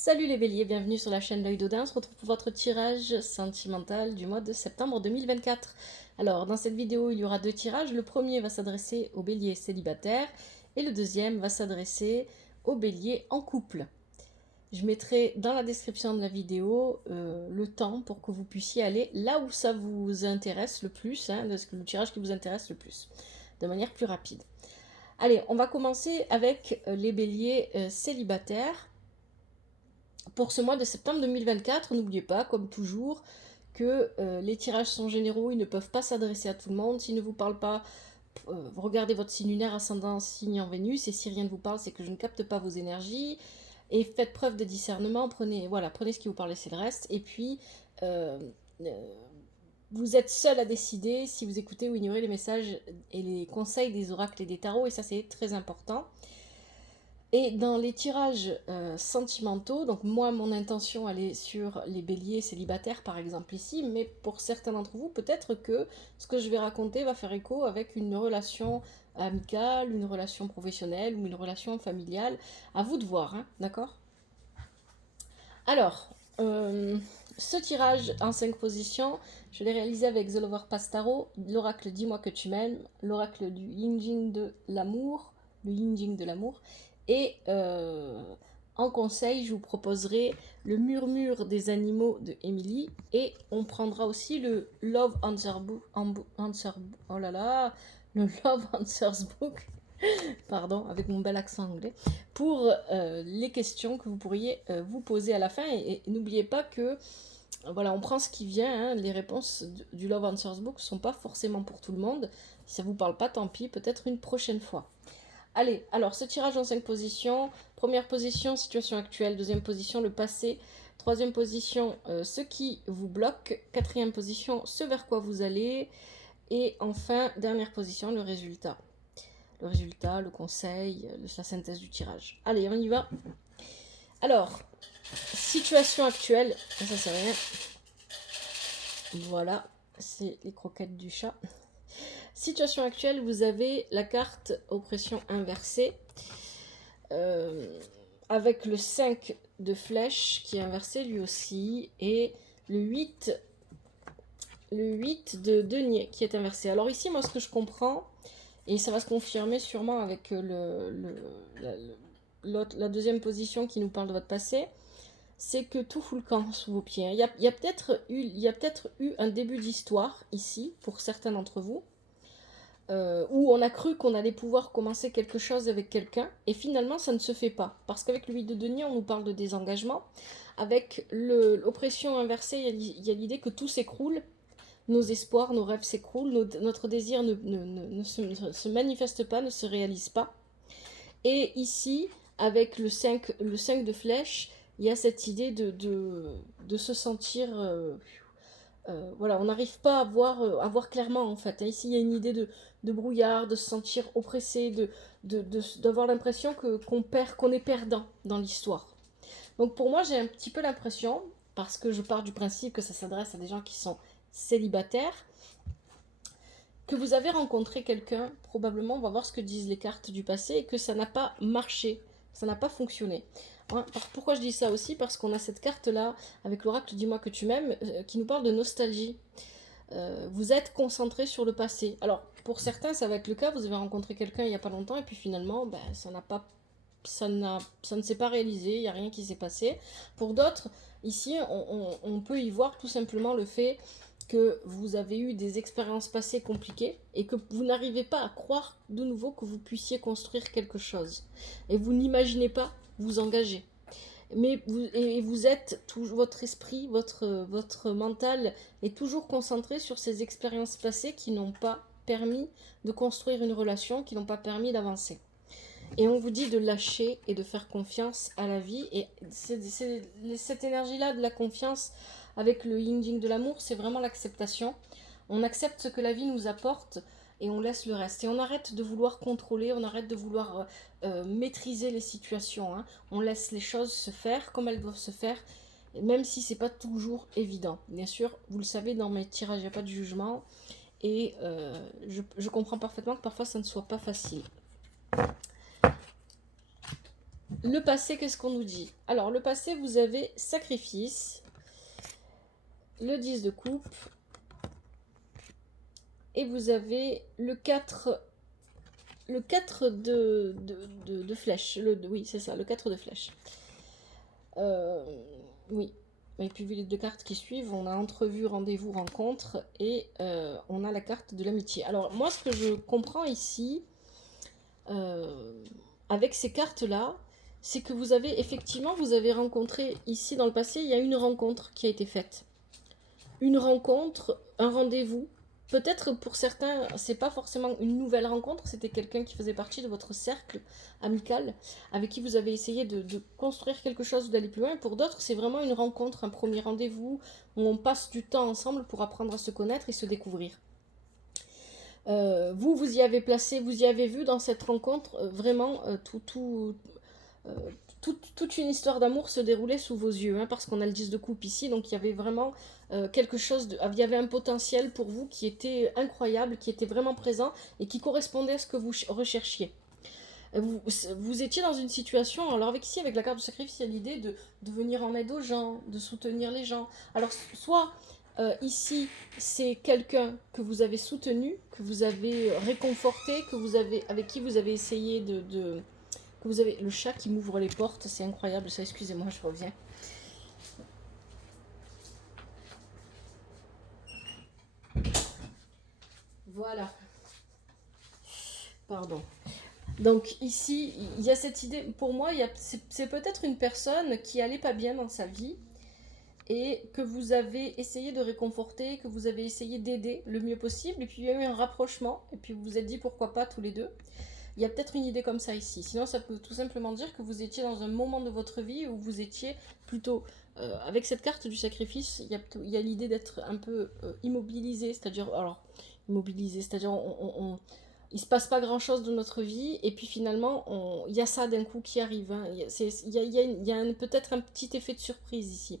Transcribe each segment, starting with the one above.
Salut les béliers, bienvenue sur la chaîne L'Œil d'Odin. On se retrouve pour votre tirage sentimental du mois de septembre 2024. Alors, dans cette vidéo, il y aura deux tirages. Le premier va s'adresser aux béliers célibataires et le deuxième va s'adresser aux béliers en couple. Je mettrai dans la description de la vidéo le temps pour que vous puissiez aller là où ça vous intéresse le plus, le tirage qui vous intéresse le plus, de manière plus rapide. Allez, on va commencer avec les béliers célibataires. Pour ce mois de septembre 2024, n'oubliez pas, comme toujours, que les tirages sont généraux, ils ne peuvent pas s'adresser à tout le monde. S'ils ne vous parlent pas, regardez votre signe lunaire, ascendant, signe en Vénus, et si rien ne vous parle, c'est que je ne capte pas vos énergies. Et faites preuve de discernement, prenez ce qui vous parle, laissez le reste. Et puis, euh, euh, vous êtes seul à décider si vous écoutez ou ignorez les messages et les conseils des oracles et des tarots, et ça c'est très important. Et dans les tirages sentimentaux, donc moi mon intention elle est sur les béliers célibataires par exemple ici, mais pour certains d'entre vous peut-être que ce que je vais raconter va faire écho avec une relation amicale, une relation professionnelle ou une relation familiale. À vous de voir, hein, d'accord? Alors, ce tirage en 5 positions, je l'ai réalisé avec The Lover Pastaro, l'oracle Dis-moi que tu m'aimes, l'oracle du Yin Jing de l'amour, le Yin Jing de l'amour, et en conseil, je vous proposerai le murmure des animaux de Emily, et on prendra aussi le Love Answer Book, oh là là, le Love Answers Book pardon, avec mon bel accent anglais, pour les questions que vous pourriez vous poser à la fin. Et n'oubliez pas que, voilà, on prend ce qui vient, hein, les réponses du Love Answers Book ne sont pas forcément pour tout le monde. Si ça ne vous parle pas, tant pis, peut-être une prochaine fois. Allez, alors ce tirage en 5 positions. Première position, situation actuelle. Deuxième position, le passé. Troisième position, ce qui vous bloque. Quatrième position, ce vers quoi vous allez. Et enfin, dernière position, le résultat. Le conseil, la synthèse du tirage. Allez, on y va. Alors, situation actuelle, ça c'est rien. Voilà, c'est les croquettes du chat. Situation actuelle, vous avez la carte oppression inversée, avec le 5 de flèche qui est inversé lui aussi, et le 8 de denier qui est inversé. Alors ici, moi ce que je comprends, et ça va se confirmer sûrement avec la deuxième position qui nous parle de votre passé, c'est que tout fout le camp sous vos pieds. Il y a peut-être eu un début d'histoire ici, pour certains d'entre vous, où on a cru qu'on allait pouvoir commencer quelque chose avec quelqu'un, et finalement ça ne se fait pas. Parce qu'avec le 8 de denier, on nous parle de désengagement. Avec l'oppression inversée, il y a l'idée que tout s'écroule, nos espoirs, nos rêves s'écroulent, notre désir ne se manifeste pas, ne se réalise pas. Et ici, avec le 5 de flèche, il y a cette idée de se sentir... voilà, on n'arrive pas à voir clairement en fait. Ici, il y a une idée de brouillard, de se sentir oppressé, d'avoir l'impression qu'on est perdant dans l'histoire. Donc pour moi, j'ai un petit peu l'impression, parce que je pars du principe que ça s'adresse à des gens qui sont célibataires, que vous avez rencontré quelqu'un, probablement, on va voir ce que disent les cartes du passé, et que ça n'a pas marché, ça n'a pas fonctionné. Alors, pourquoi je dis ça aussi? Parce qu'on a cette carte-là, avec l'oracle Dis-moi que tu m'aimes, qui nous parle de nostalgie. Vous êtes concentré sur le passé. Alors, pour certains, ça va être le cas, vous avez rencontré quelqu'un il n'y a pas longtemps, et puis finalement, ben, ça ne s'est pas réalisé, il n'y a rien qui s'est passé. Pour d'autres, ici, on peut y voir tout simplement le fait que vous avez eu des expériences passées compliquées et que vous n'arrivez pas à croire de nouveau que vous puissiez construire quelque chose. Et vous n'imaginez pas vous engager. Mais vous êtes, votre esprit, votre mental est toujours concentré sur ces expériences passées qui n'ont pas permis de construire une relation, qui n'ont pas permis d'avancer. Et on vous dit de lâcher et de faire confiance à la vie. Et cette énergie-là de la confiance avec le yin-jing de l'amour, c'est vraiment l'acceptation. On accepte ce que la vie nous apporte et on laisse le reste. Et on arrête de vouloir contrôler, on arrête de vouloir maîtriser les situations. Hein. On laisse les choses se faire comme elles doivent se faire, même si c'est pas toujours évident. Bien sûr, vous le savez, dans mes tirages, il n'y a pas de jugement. Et je comprends parfaitement que parfois ça ne soit pas facile. Le passé, qu'est-ce qu'on nous dit? Alors, le passé, vous avez sacrifice, le 10 de coupe, et vous avez le 4 de flèches. Oui, c'est ça, le 4 de flèches. Oui. Et puis, vu les deux cartes qui suivent, on a entrevue, rendez-vous, rencontre, et on a la carte de l'amitié. Alors, moi, ce que je comprends ici, avec ces cartes-là, c'est que vous avez effectivement, vous avez rencontré ici dans le passé, il y a une rencontre qui a été faite. Une rencontre, un rendez-vous. Peut-être pour certains, c'est pas forcément une nouvelle rencontre, c'était quelqu'un qui faisait partie de votre cercle amical, avec qui vous avez essayé de construire quelque chose ou d'aller plus loin. Pour d'autres, c'est vraiment une rencontre, un premier rendez-vous, où on passe du temps ensemble pour apprendre à se connaître et se découvrir. Vous y avez placé, vous y avez vu dans cette rencontre vraiment euh, toute une histoire d'amour se déroulait sous vos yeux, hein, parce qu'on a le 10 de coupe ici, donc il y avait vraiment quelque chose, il y avait un potentiel pour vous qui était incroyable, qui était vraiment présent et qui correspondait à ce que vous recherchiez. Vous étiez dans une situation, alors ici avec la carte du sacrifice, il y a l'idée de venir en aide aux gens, de soutenir les gens. Alors soit ici c'est quelqu'un que vous avez soutenu, que vous avez réconforté, avec qui vous avez essayé que vous avez le chat qui m'ouvre les portes, c'est incroyable ça, excusez-moi, je reviens. Voilà, pardon. Donc ici, il y a cette idée, pour moi, c'est peut-être une personne qui allait pas bien dans sa vie et que vous avez essayé de réconforter, que vous avez essayé d'aider le mieux possible, et puis il y a eu un rapprochement, et puis vous vous êtes dit pourquoi pas tous les deux. Il y a peut-être une idée comme ça ici. Sinon, ça peut tout simplement dire que vous étiez dans un moment de votre vie où vous étiez plutôt... avec cette carte du sacrifice, il y a l'idée d'être un peu immobilisé, c'est-à-dire... Alors, immobilisé, c'est-à-dire il se passe pas grand-chose de notre vie, et puis finalement, il y a ça d'un coup qui arrive. Hein. Il y a peut-être un petit effet de surprise ici.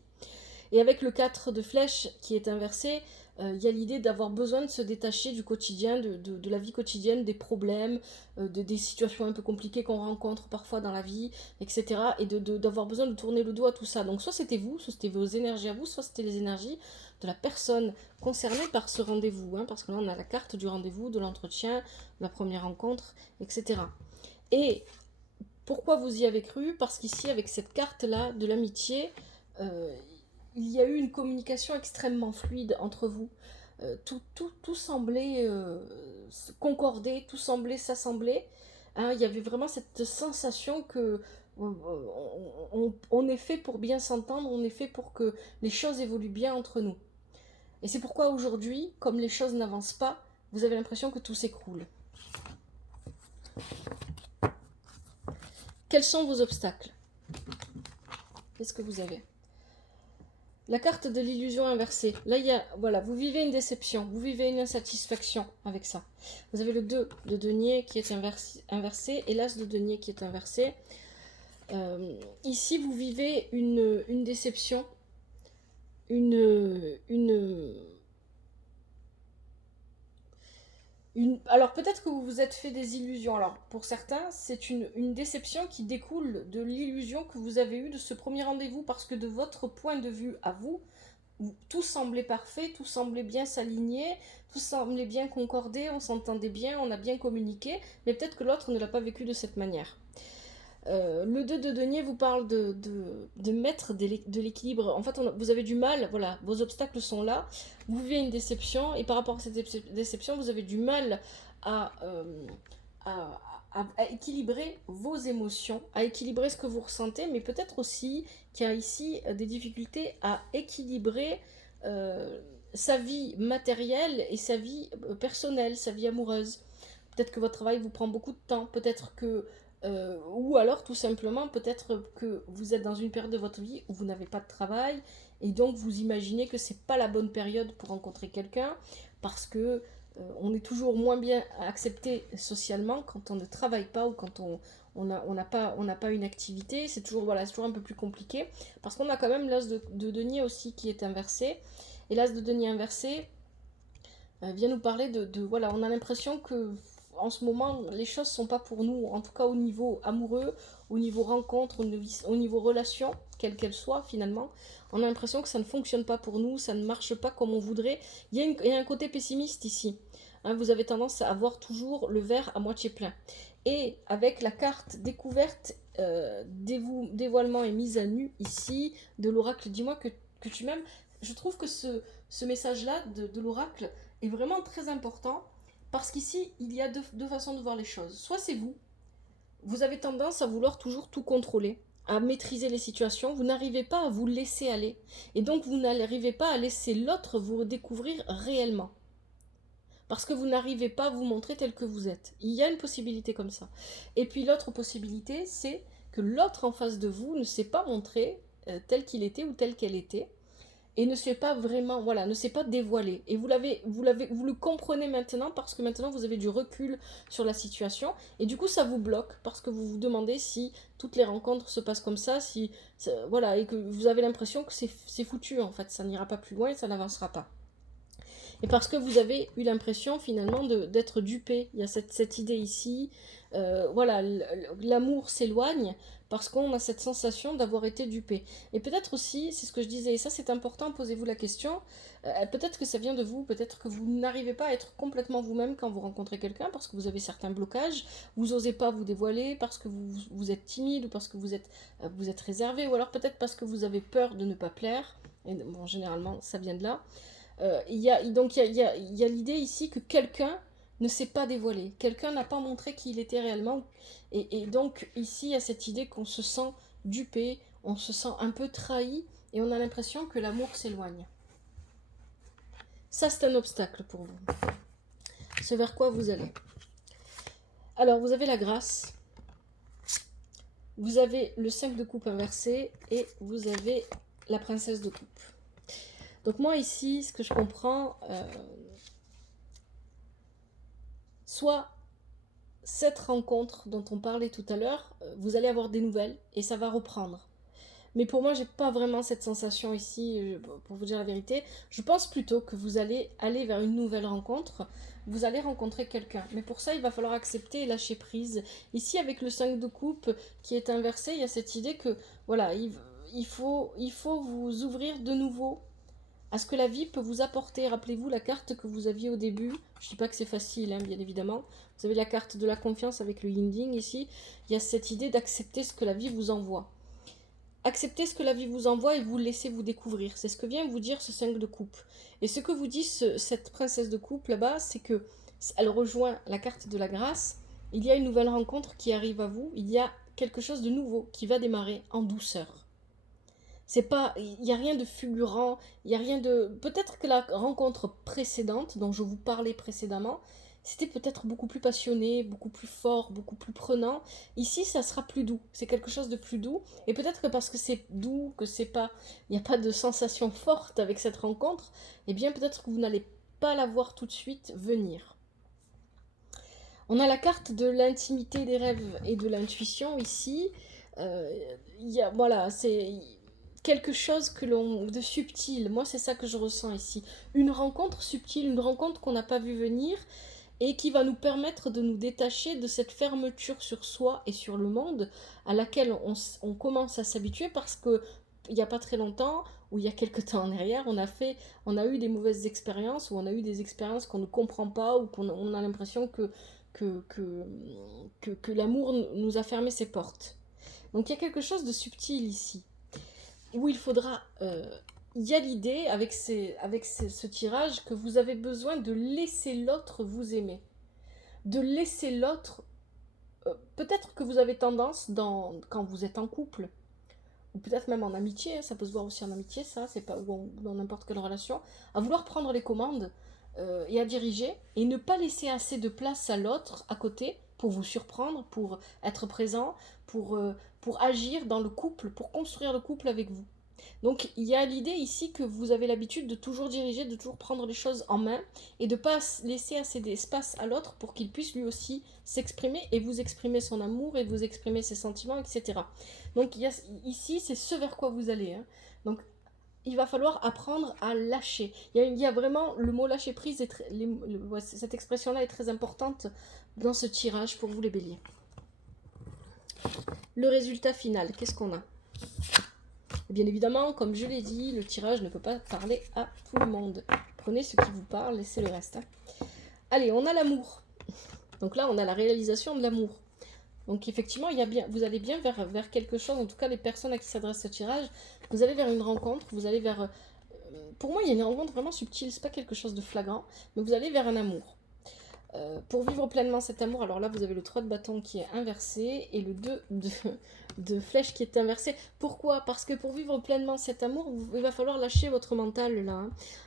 Et avec le 4 de flèche qui est inversé, il y a l'idée d'avoir besoin de se détacher du quotidien, de la vie quotidienne, des problèmes, des situations un peu compliquées qu'on rencontre parfois dans la vie, etc. Et d'avoir besoin de tourner le dos à tout ça. Donc soit c'était vous, soit c'était vos énergies à vous, soit c'était les énergies de la personne concernée par ce rendez-vous. Hein, parce que là on a la carte du rendez-vous, de l'entretien, de la première rencontre, etc. Et pourquoi vous y avez cru? Parce qu'ici avec cette carte-là de l'amitié, euh, il y a eu une communication extrêmement fluide entre vous. Tout semblait concorder, tout semblait s'assembler. Hein, il y avait vraiment cette sensation que on est fait pour bien s'entendre, on est fait pour que les choses évoluent bien entre nous. Et c'est pourquoi aujourd'hui, comme les choses n'avancent pas, vous avez l'impression que tout s'écroule. Quels sont vos obstacles? Qu'est-ce que vous avez? La carte de l'illusion inversée. Là, il y a, voilà, vous vivez une déception, vous vivez une insatisfaction avec ça. Vous avez le 2 de denier qui est inversé et l'as de denier qui est inversé. Ici, vous vivez une déception, une, alors peut-être que vous vous êtes fait des illusions. Alors pour certains, c'est une déception qui découle de l'illusion que vous avez eue de ce premier rendez-vous parce que de votre point de vue à vous, tout semblait parfait, tout semblait bien s'aligner, tout semblait bien concorder, on s'entendait bien, on a bien communiqué, mais peut-être que l'autre ne l'a pas vécu de cette manière. Le 2 de denier vous parle de mettre de l'équilibre. En fait, vous avez du mal, voilà, vos obstacles sont là. Vous vivez une déception et par rapport à cette déception, vous avez du mal à, à, à équilibrer vos émotions, à équilibrer ce que vous ressentez, mais peut-être aussi qu'il y a ici des difficultés à équilibrer sa vie matérielle et sa vie personnelle, sa vie amoureuse. Peut-être que votre travail vous prend beaucoup de temps, peut-être que ou alors tout simplement peut-être que vous êtes dans une période de votre vie où vous n'avez pas de travail et donc vous imaginez que c'est pas la bonne période pour rencontrer quelqu'un parce que on est toujours moins bien accepté socialement quand on ne travaille pas ou quand on n'a pas une activité. C'est toujours, voilà, c'est toujours un peu plus compliqué parce qu'on a quand même l'as de denier aussi qui est inversé. Et l'as de denier inversé vient nous parler voilà, on a l'impression que en ce moment, les choses sont pas pour nous, en tout cas au niveau amoureux, au niveau rencontre, au niveau relation, quelle qu'elle soit finalement, on a l'impression que ça ne fonctionne pas pour nous, ça ne marche pas comme on voudrait. Il y a un côté pessimiste ici. Hein, vous avez tendance à avoir toujours le verre à moitié plein. Et avec la carte découverte, dévoilement et mise à nu ici, de l'oracle, dis-moi que tu m'aimes, je trouve que ce message-là de l'oracle est vraiment très important parce qu'ici, il y a deux façons de voir les choses. Soit c'est vous, vous avez tendance à vouloir toujours tout contrôler, à maîtriser les situations, vous n'arrivez pas à vous laisser aller. Et donc vous n'arrivez pas à laisser l'autre vous découvrir réellement. Parce que vous n'arrivez pas à vous montrer tel que vous êtes. Il y a une possibilité comme ça. Et puis l'autre possibilité, c'est que l'autre en face de vous ne s'est pas montré tel qu'il était ou tel qu'elle était. Et ne s'est pas vraiment, voilà, ne s'est pas dévoilé. Et vous le comprenez maintenant parce que maintenant vous avez du recul sur la situation. Et du coup, ça vous bloque parce que vous vous demandez si toutes les rencontres se passent comme ça, voilà, et que vous avez l'impression que c'est foutu en fait, ça n'ira pas plus loin et ça n'avancera pas. Et parce que vous avez eu l'impression finalement d'être dupé. Il y a cette idée ici, voilà, l'amour s'éloigne parce qu'on a cette sensation d'avoir été dupé. Et peut-être aussi, c'est ce que je disais, et ça c'est important, posez-vous la question, peut-être que ça vient de vous, peut-être que vous n'arrivez pas à être complètement vous-même quand vous rencontrez quelqu'un, parce que vous avez certains blocages, vous n'osez pas vous dévoiler, parce que vous êtes timide, ou parce que vous êtes réservé, ou alors peut-être parce que vous avez peur de ne pas plaire, et bon, généralement ça vient de là. Il y a l'idée ici que quelqu'un ne s'est pas dévoilé, quelqu'un n'a pas montré qui il était réellement, et donc ici il y a cette idée qu'on se sent dupé, on se sent un peu trahi, et on a l'impression que l'amour s'éloigne. Ça c'est un obstacle pour vous, c'est vers quoi vous allez. Alors vous avez la grâce, vous avez le 5 de coupe inversé, et vous avez la princesse de coupe. Donc moi ici, ce que je comprends, soit cette rencontre dont on parlait tout à l'heure, vous allez avoir des nouvelles et ça va reprendre. Mais pour moi, j'ai pas vraiment cette sensation ici, pour vous dire la vérité. Je pense plutôt que vous allez aller vers une nouvelle rencontre, vous allez rencontrer quelqu'un. Mais pour ça, il va falloir accepter et lâcher prise. Ici, avec le 5 de coupe qui est inversé, il y a cette idée que, voilà, il faut vous ouvrir de nouveau à ce que la vie peut vous apporter. Rappelez-vous la carte que vous aviez au début. Je ne dis pas que c'est facile, hein, bien évidemment. Vous avez la carte de la confiance avec le Yinding ici. Il y a cette idée d'accepter ce que la vie vous envoie. Acceptez ce que la vie vous envoie et vous laissez vous découvrir. C'est ce que vient vous dire ce 5 de coupe. Et ce que vous dit cette princesse de coupe là-bas, c'est que elle rejoint la carte de la grâce. Il y a une nouvelle rencontre qui arrive à vous. Il y a quelque chose de nouveau qui va démarrer en douceur. C'est pas, il n'y a rien de fulgurant, il y a rien de. Peut-être que la rencontre précédente, dont je vous parlais précédemment, c'était peut-être beaucoup plus passionné, beaucoup plus fort, beaucoup plus prenant. Ici, ça sera plus doux. C'est quelque chose de plus doux. Et peut-être que parce que c'est doux, que c'est pas, il n'y a pas de sensation forte avec cette rencontre, eh bien peut-être que vous n'allez pas la voir tout de suite venir. On a la carte de l'intimité des rêves et de l'intuition ici. Voilà, c'est quelque chose de subtil. Moi, c'est ça que je ressens ici. Une rencontre subtile, une rencontre qu'on n'a pas vu venir et qui va nous permettre de nous détacher de cette fermeture sur soi et sur le monde à laquelle on commence à s'habituer parce que il n'y a pas très longtemps, ou il y a quelques temps en arrière, on a eu des mauvaises expériences, ou on a eu des expériences qu'on ne comprend pas, ou qu'on a l'impression que l'amour nous a fermé ses portes. Donc il y a quelque chose de subtil ici, où il faudra... il y a l'idée, avec ce tirage, que vous avez besoin de laisser l'autre vous aimer. De laisser l'autre... peut-être que vous avez tendance, quand vous êtes en couple, ou peut-être même en amitié, ça peut se voir aussi en amitié, ça, c'est pas, ou dans n'importe quelle relation, à vouloir prendre les commandes et à diriger, et ne pas laisser assez de place à l'autre à côté pour vous surprendre, pour être présent, pour agir dans le couple, pour construire le couple avec vous. Donc il y a l'idée ici que vous avez l'habitude de toujours diriger, de toujours prendre les choses en main et de ne pas laisser assez d'espace à l'autre pour qu'il puisse lui aussi s'exprimer et vous exprimer son amour et vous exprimer ses sentiments, etc. Donc ici c'est ce vers quoi vous allez. Hein. Donc il va falloir apprendre à lâcher. Il y a vraiment le mot lâcher prise, cette expression-là est très importante dans ce tirage pour vous les béliers. Le résultat final, qu'est-ce qu'on a? Bien évidemment, comme je l'ai dit, le tirage ne peut pas parler à tout le monde. Prenez ce qui vous parle, laissez le reste. Allez, on a l'amour. Donc là, on a la réalisation de l'amour. Donc effectivement, vous allez bien vers quelque chose, en tout cas les personnes à qui s'adresse ce tirage, vous allez vers une rencontre, vous allez vers... pour moi, il y a une rencontre vraiment subtile, c'est pas quelque chose de flagrant, mais vous allez vers un amour. Pour vivre pleinement cet amour, alors là vous avez le 3 de bâton qui est inversé et le 2 de flèche qui est inversé. Pourquoi? Parce que pour vivre pleinement cet amour, il va falloir lâcher votre mental là.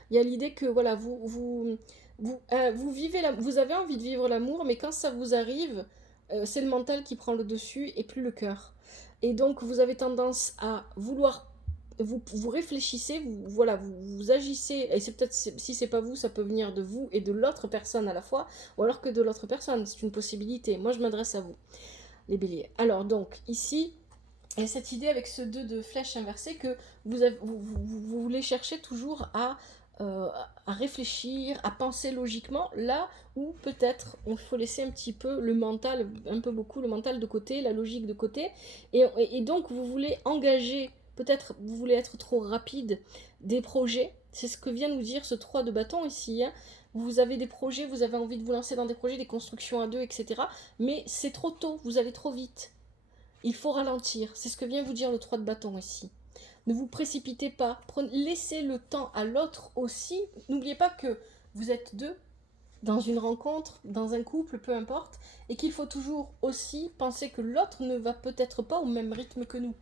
Il y a l'idée que voilà, vous vivez vous avez envie de vivre l'amour, mais quand ça vous arrive, c'est le mental qui prend le dessus et plus le cœur. Et donc vous avez tendance à vouloir vous réfléchissez, vous agissez, et c'est peut-être, si c'est pas vous, ça peut venir de vous et de l'autre personne à la fois, ou alors que de l'autre personne, c'est une possibilité. Moi, je m'adresse à vous, les béliers. Alors, donc, ici, il y a cette idée avec ce 2 de flèche inversée que vous voulez chercher toujours à réfléchir, à penser logiquement, là où peut-être il faut laisser un petit peu le mental, un peu beaucoup le mental de côté, la logique de côté, et donc vous voulez engager, peut-être vous voulez être trop rapide, des projets, c'est ce que vient nous dire ce 3 de bâton ici, hein. Vous avez des projets, vous avez envie de vous lancer dans des projets, des constructions à deux, etc. Mais c'est trop tôt, vous allez trop vite. Il faut ralentir, c'est ce que vient vous dire le 3 de bâton ici. Ne vous précipitez pas, laissez le temps à l'autre aussi. N'oubliez pas que vous êtes deux dans une rencontre, dans un couple, peu importe, et qu'il faut toujours aussi penser que l'autre ne va peut-être pas au même rythme que nous.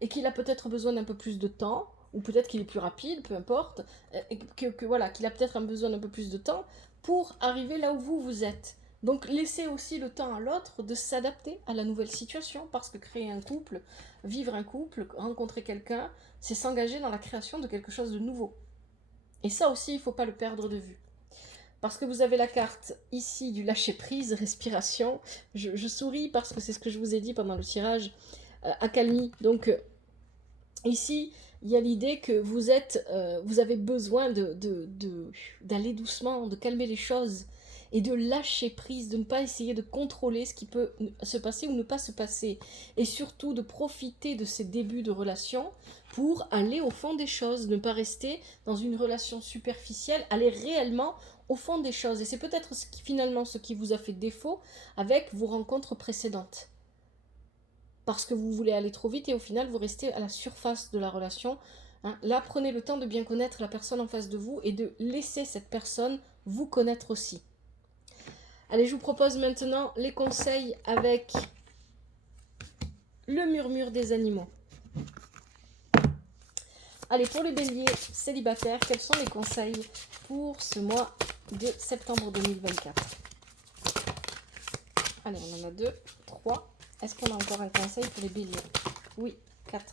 Et qu'il a peut-être besoin d'un peu plus de temps, ou peut-être qu'il est plus rapide, peu importe, et voilà, qu'il a peut-être besoin d'un peu plus de temps pour arriver là où vous êtes. Donc laissez aussi le temps à l'autre de s'adapter à la nouvelle situation, parce que créer un couple, vivre un couple, rencontrer quelqu'un, c'est s'engager dans la création de quelque chose de nouveau. Et ça aussi, il ne faut pas le perdre de vue. Parce que vous avez la carte ici du lâcher-prise, respiration. Je souris parce que c'est ce que je vous ai dit pendant le tirage, accalmie. Donc ici, il y a l'idée que vous avez besoin d'aller doucement, de calmer les choses et de lâcher prise, de ne pas essayer de contrôler ce qui peut se passer ou ne pas se passer. Et surtout de profiter de ces débuts de relation pour aller au fond des choses, ne pas rester dans une relation superficielle, aller réellement au fond des choses. Et c'est peut-être finalement ce qui vous a fait défaut avec vos rencontres précédentes. Parce que vous voulez aller trop vite et au final vous restez à la surface de la relation. Là, prenez le temps de bien connaître la personne en face de vous et de laisser cette personne vous connaître aussi. Allez, je vous propose maintenant les conseils avec le murmure des animaux. Allez, pour les béliers célibataires, quels sont les conseils pour ce mois de septembre 2024? Allez, on en a 2, 3. Est-ce qu'on a encore un conseil pour les béliers? Oui, 4.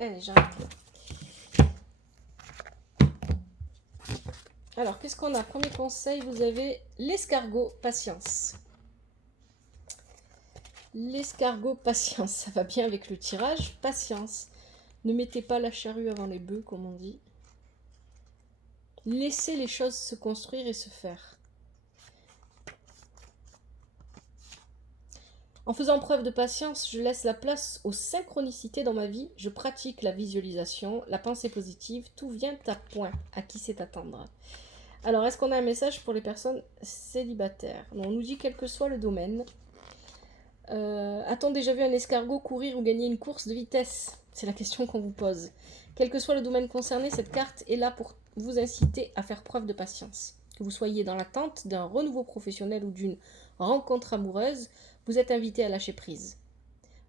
Allez, j'arrête. Alors, qu'est-ce qu'on a? Premier conseil, vous avez l'escargot, patience. L'escargot, patience. Ça va bien avec le tirage, patience. Ne mettez pas la charrue avant les bœufs, comme on dit. Laissez les choses se construire et se faire. En faisant preuve de patience, je laisse la place aux synchronicités dans ma vie. Je pratique la visualisation, la pensée positive. Tout vient à point. À qui c'est attendre? Alors, est-ce qu'on a un message pour les personnes célibataires? On nous dit quel que soit le domaine. A-t-on déjà vu un escargot courir ou gagner une course de vitesse? C'est la question qu'on vous pose. Quel que soit le domaine concerné, cette carte est là pour vous inciter à faire preuve de patience. Que vous soyez dans l'attente d'un renouveau professionnel ou d'une rencontre amoureuse, vous êtes invité à lâcher prise.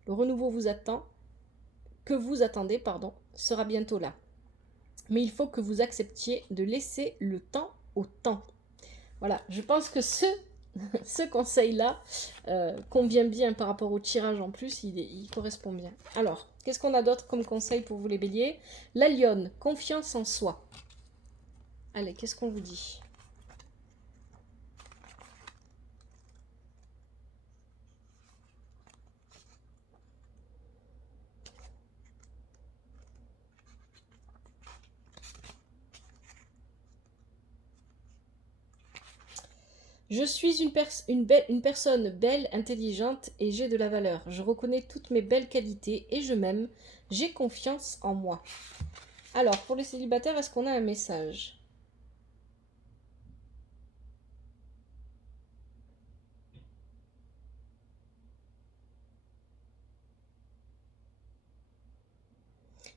Le renouveau que vous attendez, sera bientôt là. Mais il faut que vous acceptiez de laisser le temps au temps. Voilà, je pense que ce conseil-là convient bien par rapport au tirage en plus, il correspond bien. Alors, qu'est-ce qu'on a d'autre comme conseil pour vous les béliers? La lionne, confiance en soi. Allez, qu'est-ce qu'on vous dit? Je suis une personne belle, intelligente et j'ai de la valeur. Je reconnais toutes mes belles qualités et je m'aime. J'ai confiance en moi. Alors, pour les célibataires, est-ce qu'on a un message?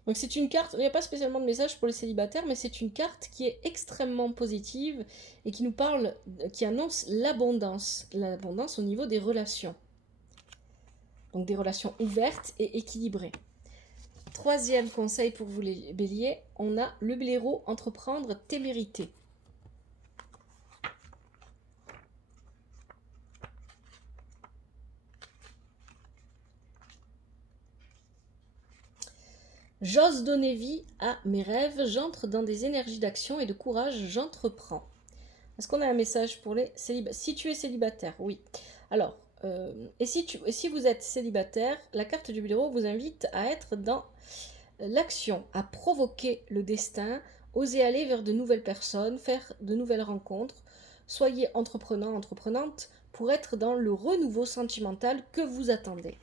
Donc c'est une carte, il n'y a pas spécialement de message pour les célibataires, mais c'est une carte qui est extrêmement positive et qui nous parle, qui annonce l'abondance au niveau des relations. Donc des relations ouvertes et équilibrées. Troisième conseil pour vous les béliers, on a le blaireau, entreprendre témérité. J'ose donner vie à mes rêves, j'entre dans des énergies d'action et de courage, j'entreprends. Est-ce qu'on a un message pour les célibataires? Si tu es célibataire, oui. Alors, et si vous êtes célibataire, la carte du blaireau vous invite à être dans l'action, à provoquer le destin, oser aller vers de nouvelles personnes, faire de nouvelles rencontres. Soyez entreprenant, entreprenante pour être dans le renouveau sentimental que vous attendez.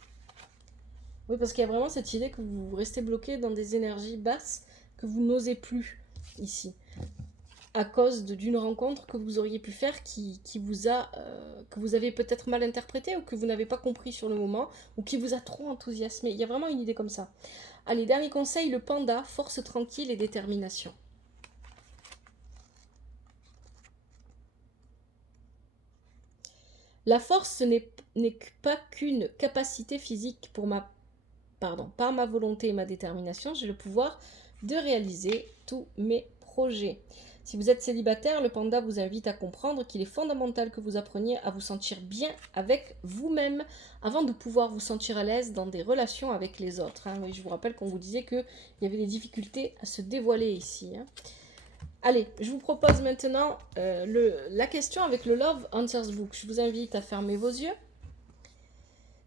Oui, parce qu'il y a vraiment cette idée que vous restez bloqué dans des énergies basses que vous n'osez plus ici. À cause d'une rencontre que vous auriez pu faire que vous avez peut-être mal interprété ou que vous n'avez pas compris sur le moment ou qui vous a trop enthousiasmé. Il y a vraiment une idée comme ça. Allez, dernier conseil, le panda, force tranquille et détermination. La force n'est pas qu'une capacité physique par ma volonté et ma détermination, j'ai le pouvoir de réaliser tous mes projets. Si vous êtes célibataire, le panda vous invite à comprendre qu'il est fondamental que vous appreniez à vous sentir bien avec vous-même avant de pouvoir vous sentir à l'aise dans des relations avec les autres. Oui, je vous rappelle qu'on vous disait qu'il y avait des difficultés à se dévoiler ici. Allez, je vous propose maintenant la question avec le Love Answers Book. Je vous invite à fermer vos yeux.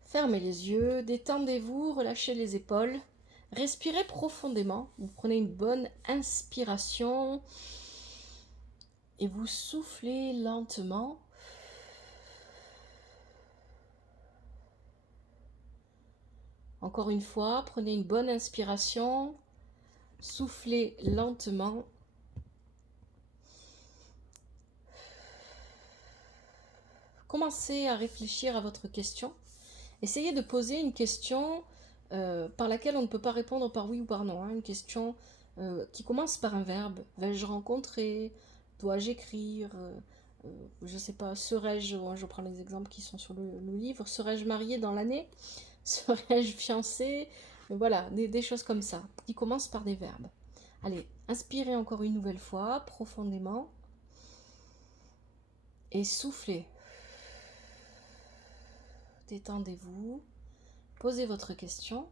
Fermez les yeux, détendez-vous, relâchez les épaules. Respirez profondément. Vous prenez une bonne inspiration et vous soufflez lentement. Encore une fois, prenez une bonne inspiration, soufflez lentement. Commencez à réfléchir à votre question. Essayez de poser une question par laquelle on ne peut pas répondre par oui ou par non. Une question qui commence par un verbe. Vais-je rencontrer? Dois-je écrire? Je ne sais pas, serais-je, je prends les exemples qui sont sur le livre, serais-je mariée dans l'année? Serais-je fiancée? Voilà, des choses comme ça, qui commencent par des verbes. Allez, inspirez encore une nouvelle fois, profondément, et soufflez. Détendez-vous, posez votre question.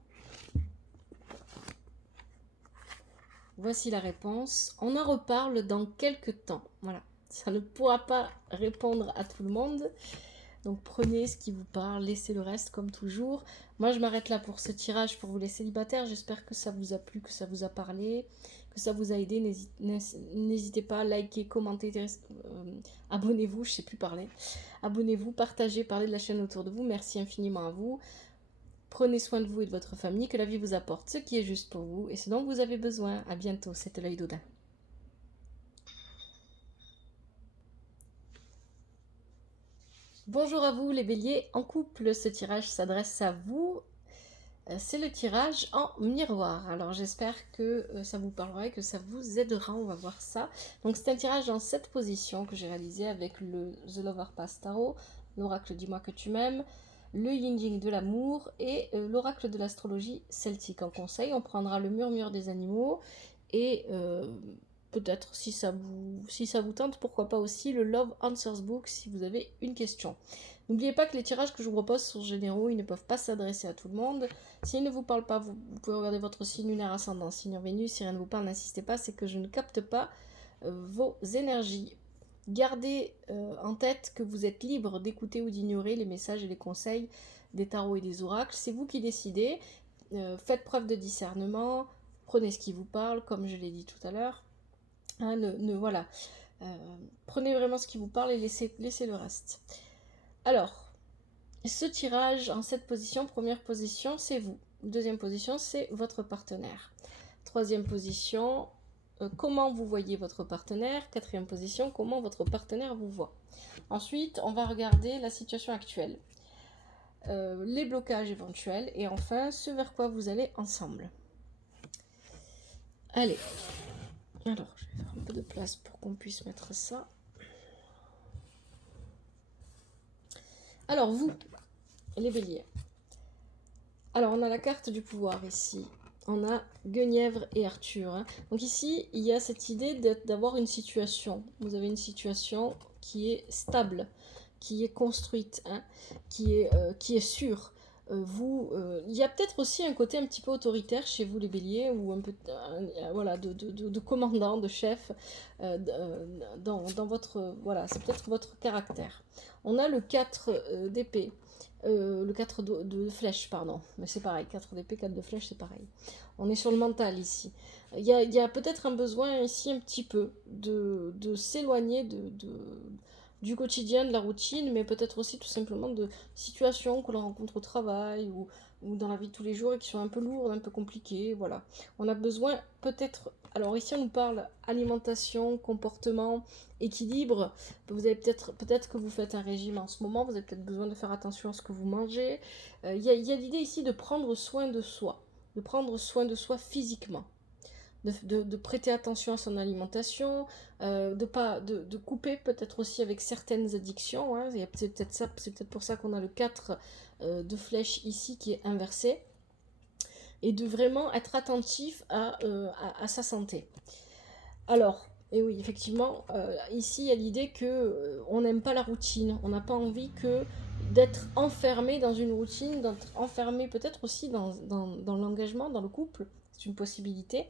Voici la réponse. On en reparle dans quelques temps. Voilà. Ça ne pourra pas répondre à tout le monde. Donc prenez ce qui vous parle, laissez le reste comme toujours. Moi je m'arrête là pour ce tirage pour vous les célibataires. J'espère que ça vous a plu, que ça vous a parlé, que ça vous a aidé. N'hésitez pas à liker, commenter, abonnez-vous, je ne sais plus parler. Abonnez-vous, partagez, parlez de la chaîne autour de vous. Merci infiniment à vous. Prenez soin de vous et de votre famille, que la vie vous apporte ce qui est juste pour vous et ce dont vous avez besoin. À bientôt, c'était l'œil d'Odin. Bonjour à vous les béliers en couple, ce tirage s'adresse à vous. C'est le tirage en miroir. Alors j'espère que ça vous parlera et que ça vous aidera, on va voir ça. Donc c'est un tirage en 7 positions que j'ai réalisé avec le The Lover Pass Tarot, l'oracle Dis-moi que tu m'aimes, le Yin Yang de l'amour et l'oracle de l'astrologie celtique. En conseil, on prendra le murmure des animaux et peut-être si ça vous tente, pourquoi pas aussi le Love Answers Book si vous avez une question. N'oubliez pas que les tirages que je vous propose sont généraux, ils ne peuvent pas s'adresser à tout le monde. S'ils ne vous parlent pas, vous pouvez regarder votre signe lunaire ascendant, signe en Vénus. Si rien ne vous parle, n'insistez pas, c'est que je ne capte pas vos énergies. Gardez en tête que vous êtes libre d'écouter ou d'ignorer les messages et les conseils des tarots et des oracles. C'est vous qui décidez. Faites preuve de discernement. Prenez ce qui vous parle, comme je l'ai dit tout à l'heure. Voilà. Prenez vraiment ce qui vous parle et laissez le reste. Alors, ce tirage en cette position, première position, c'est vous. Deuxième position, c'est votre partenaire. Troisième position, comment vous voyez votre partenaire. Quatrième position, comment votre partenaire vous voit. Ensuite, on va regarder la situation actuelle, les blocages éventuels et enfin, ce vers quoi vous allez ensemble. Allez, alors je vais faire un peu de place pour qu'on puisse mettre ça. Alors vous, les béliers. Alors on a la carte du pouvoir ici. On a Guenièvre et Arthur. Hein. Donc ici, il y a cette idée d'avoir une situation. Vous avez une situation qui est stable, qui est construite, hein, qui est sûre. Il y a peut-être aussi un côté un petit peu autoritaire chez vous les béliers, ou un peu voilà, de commandant, de chef dans votre... Voilà, c'est peut-être votre caractère. On a le 4 d'épée. Le 4 de flèche, pardon. Mais c'est pareil, 4 d'épée, 4 de flèche, c'est pareil. On est sur le mental ici. Il y a peut-être un besoin ici un petit peu de s'éloigner du quotidien, de la routine, mais peut-être aussi tout simplement de situations que l'on rencontre au travail ou dans la vie de tous les jours et qui sont un peu lourdes, un peu compliquées. Voilà. On a besoin peut-être... Alors ici on nous parle alimentation, comportement, équilibre. Vous avez peut-être que vous faites un régime en ce moment, vous avez peut-être besoin de faire attention à ce que vous mangez. Il y a l'idée ici de prendre soin de soi physiquement. De prêter attention à son alimentation, de couper peut-être aussi avec certaines addictions. Hein. C'est peut-être pour ça qu'on a le 4 de flèche ici qui est inversé. Et de vraiment être attentif à sa santé. Alors, et oui, effectivement, ici, il y a l'idée qu'on n'aime pas la routine. On n'a pas envie d'être enfermé dans une routine, d'être enfermé peut-être aussi dans l'engagement, dans le couple. C'est une possibilité.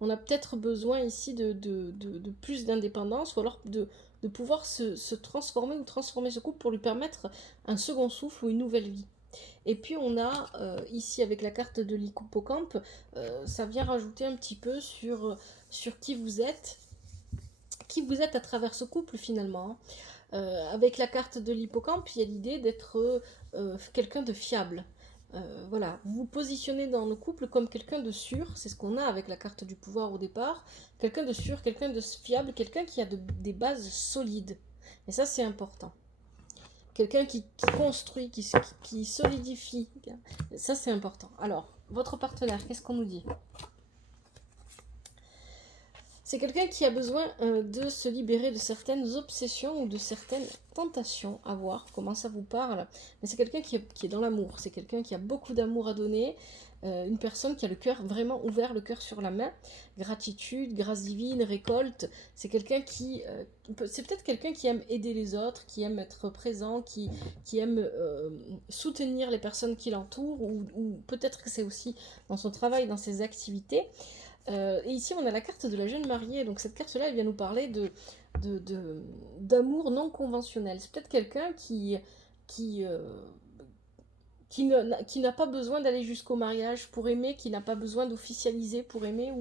On a peut-être besoin ici de plus d'indépendance, ou alors de pouvoir se transformer ou transformer ce couple pour lui permettre un second souffle ou une nouvelle vie. Et puis on a ici avec la carte de l'hippocampe, ça vient rajouter un petit peu sur qui vous êtes à travers ce couple finalement. Avec la carte de l'hippocampe, il y a l'idée d'être quelqu'un de fiable. Voilà, vous vous positionnez dans le couple comme quelqu'un de sûr, c'est ce qu'on a avec la carte du pouvoir au départ, quelqu'un de sûr, quelqu'un de fiable, quelqu'un qui a des bases solides. Et ça c'est important. Quelqu'un qui construit, qui solidifie. Ça, c'est important. Alors, votre partenaire, qu'est-ce qu'on nous dit? C'est quelqu'un qui a besoin de se libérer de certaines obsessions ou de certaines tentations à voir, comment ça vous parle. Mais c'est quelqu'un qui est dans l'amour, c'est quelqu'un qui a beaucoup d'amour à donner, une personne qui a le cœur vraiment ouvert, le cœur sur la main. Gratitude, grâce divine, récolte. C'est quelqu'un c'est peut-être quelqu'un qui aime aider les autres, qui aime être présent, qui aime soutenir les personnes qui l'entourent, ou peut-être que c'est aussi dans son travail, dans ses activités. Et ici, on a la carte de la jeune mariée. Donc cette carte-là, elle vient nous parler d'amour non conventionnel. C'est peut-être quelqu'un qui n'a pas besoin d'aller jusqu'au mariage pour aimer, qui n'a pas besoin d'officialiser pour aimer,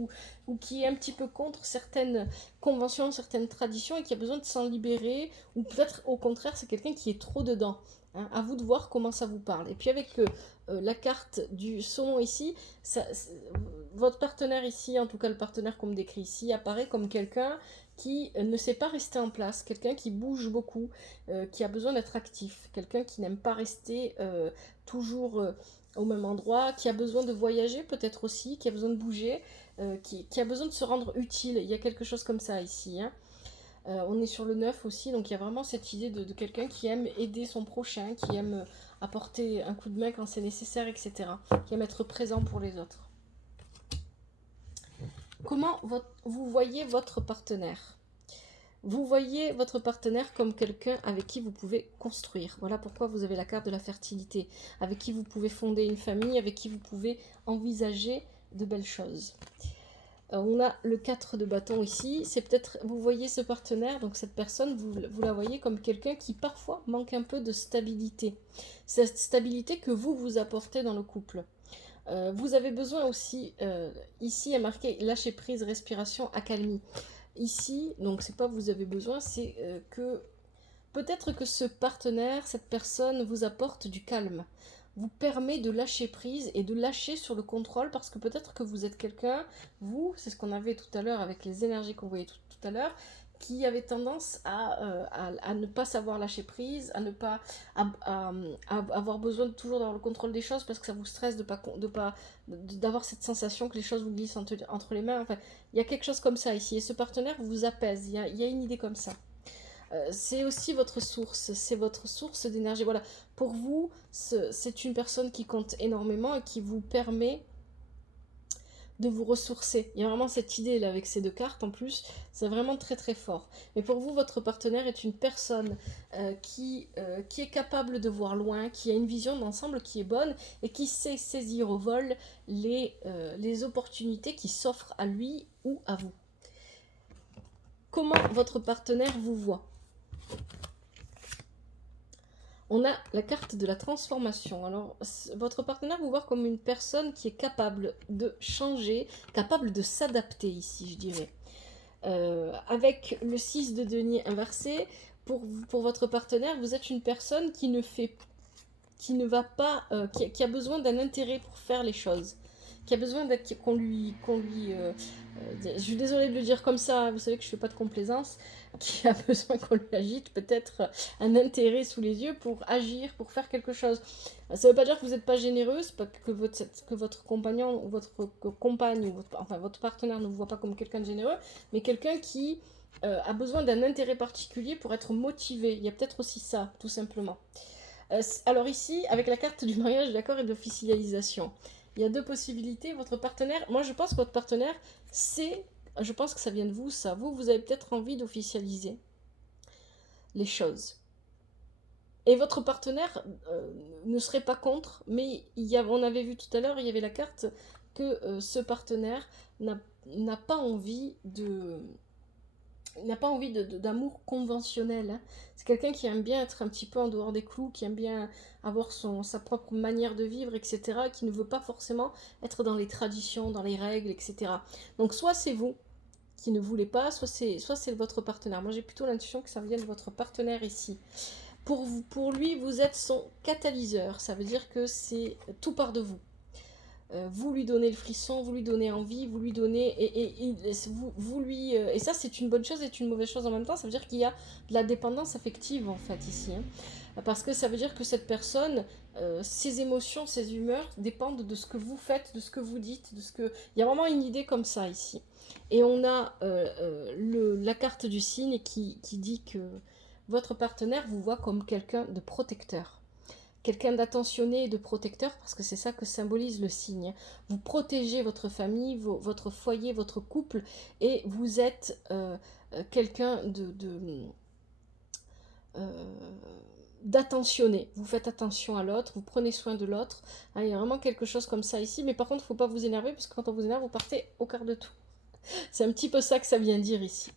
ou qui est un petit peu contre certaines conventions, certaines traditions, et qui a besoin de s'en libérer, ou peut-être au contraire, c'est quelqu'un qui est trop dedans. Hein, à vous de voir comment ça vous parle. Et puis avec la carte du saumon ici, votre partenaire ici, en tout cas le partenaire qu'on me décrit ici, apparaît comme quelqu'un qui ne sait pas rester en place, quelqu'un qui bouge beaucoup, qui a besoin d'être actif, quelqu'un qui n'aime pas rester toujours au même endroit, qui a besoin de voyager peut-être aussi, qui a besoin de bouger, qui a besoin de se rendre utile. Il y a quelque chose comme ça ici. Hein. On est sur le 9 aussi, donc il y a vraiment cette idée de quelqu'un qui aime aider son prochain, qui aime apporter un coup de main quand c'est nécessaire, etc. Qui aime être présent pour les autres. Comment vous voyez votre partenaire? Vous voyez votre partenaire comme quelqu'un avec qui vous pouvez construire. Voilà pourquoi vous avez la carte de la fertilité. Avec qui vous pouvez fonder une famille, avec qui vous pouvez envisager de belles choses. On a le 4 de bâton ici. C'est peut-être, vous voyez ce partenaire, donc cette personne, vous la voyez comme quelqu'un qui parfois manque un peu de stabilité. Cette stabilité que vous apportez dans le couple. Vous avez besoin aussi, ici il y a marqué lâcher prise, respiration, accalmie. Ici, donc c'est pas vous avez besoin, c'est que peut-être que ce partenaire, cette personne vous apporte du calme, vous permet de lâcher prise et de lâcher sur le contrôle parce que peut-être que vous êtes quelqu'un, vous, c'est ce qu'on avait tout à l'heure avec les énergies qu'on voyait tout à l'heure, qui avait tendance à ne pas savoir lâcher prise, à ne pas à avoir besoin de toujours d'avoir le contrôle des choses parce que ça vous stresse d'avoir cette sensation que les choses vous glissent entre les mains. Enfin, il y a quelque chose comme ça ici et ce partenaire vous apaise. Il y a une idée comme ça. C'est aussi votre source, c'est votre source d'énergie. Voilà, pour vous, c'est une personne qui compte énormément et qui vous permet de vous ressourcer. Il y a vraiment cette idée là avec ces deux cartes en plus, c'est vraiment très très fort. Mais pour vous, votre partenaire est une personne qui est capable de voir loin, qui a une vision d'ensemble qui est bonne et qui sait saisir au vol les opportunités qui s'offrent à lui ou à vous. Comment votre partenaire vous voit? On a la carte de la transformation. Alors, votre partenaire vous voit comme une personne qui est capable de changer, capable de s'adapter ici, je dirais. Avec le 6 de denier inversé, pour votre partenaire, vous êtes une personne qui ne va pas, qui a besoin d'un intérêt pour faire les choses, qui a besoin je suis désolée de le dire comme ça, vous savez que je fais pas de complaisance, qui a besoin qu'on lui agite peut-être un intérêt sous les yeux pour agir, pour faire quelque chose. Ça veut pas dire que vous n'êtes pas généreuse, pas que votre compagnon ou votre compagne, ou enfin votre partenaire ne vous voit pas comme quelqu'un de généreux, mais quelqu'un qui a besoin d'un intérêt particulier pour être motivé. Il y a peut-être aussi ça, tout simplement. Alors ici, avec la carte du mariage, d'accord, et de l'officialisation, il y a deux possibilités. Votre partenaire, moi je pense que votre partenaire, je pense que ça vient de vous, ça. Vous avez peut-être envie d'officialiser les choses. Et votre partenaire ne serait pas contre, mais on avait vu tout à l'heure, il y avait la carte que ce partenaire n'a pas envie d'amour conventionnel. Hein. C'est quelqu'un qui aime bien être un petit peu en dehors des clous, qui aime bien avoir sa propre manière de vivre, etc., qui ne veut pas forcément être dans les traditions, dans les règles, etc. Donc soit c'est vous qui ne voulez pas, soit c'est votre partenaire. Moi j'ai plutôt l'intuition que ça vient de votre partenaire ici. Pour lui, vous êtes son catalyseur, ça veut dire que c'est tout part de vous. Vous lui donnez le frisson, vous lui donnez envie, vous lui donnez et ça c'est une bonne chose et une mauvaise chose en même temps. Ça veut dire qu'il y a de la dépendance affective en fait ici, hein. Parce que ça veut dire que cette personne, ses émotions, ses humeurs dépendent de ce que vous faites, de ce que vous dites, il y a vraiment une idée comme ça ici. Et on a la carte du signe qui dit que votre partenaire vous voit comme quelqu'un de protecteur. Quelqu'un d'attentionné et de protecteur, parce que c'est ça que symbolise le signe. Vous protégez votre famille, votre foyer, votre couple, et vous êtes quelqu'un d'attentionné. Vous faites attention à l'autre, vous prenez soin de l'autre. Il y a vraiment quelque chose comme ça ici, mais par contre, il ne faut pas vous énerver, parce que quand on vous énerve, vous partez au quart de tout. C'est un petit peu ça que ça vient dire ici.